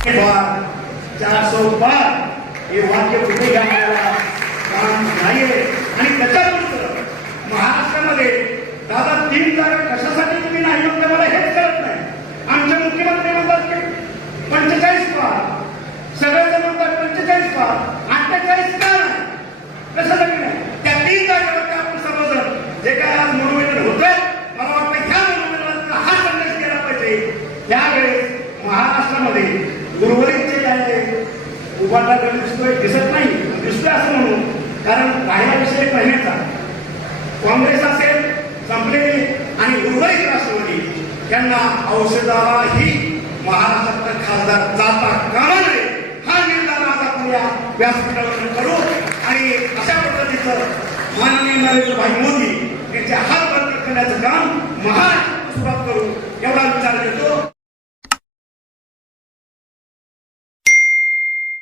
पार चार सौ पार हे वाक्य कुठे काम नाहीये आणि त्याच्यानंतर महाराष्ट्रामध्ये दादा तीन जागा कशासाठी तुम्ही नाही म्हणता मला हेच कळत नाही आमचे मुख्यमंत्री म्हणतात की पंचेचाळीस पार. सगळेजण म्हणतात पंचेचाळीस पार अठ्ठेचाळीस का नाही कशासाठी नाही त्या तीन जागेवरती आपण सर्वजण जे काय आज मनोरंजन होतंय मला वाटतं ह्या मनोरंजनाचा हा संदेश केला पाहिजे त्यावेळेस महाराष्ट्रामध्ये उर्वरितचे काय उभाटा दिसतोय दिसत नाही. दिसतोय असं म्हणून. कारण काही विषय पहिल्याचा. काँग्रेस असेल संपलेली आणि उर्वरित राष्ट्रवादी यांना औषधालाही महाराष्ट्रातला खासदार जाता कामा नये. हा निर्धार आज आपण या व्यासपीठावर करू. आणि अशा पद्धतीचं माननीय नरेंद्रभाई मोदी यांच्या हात बंद करण्याचं काम महाराष्ट्र सुरुवात करू. एवढा विचार देतो.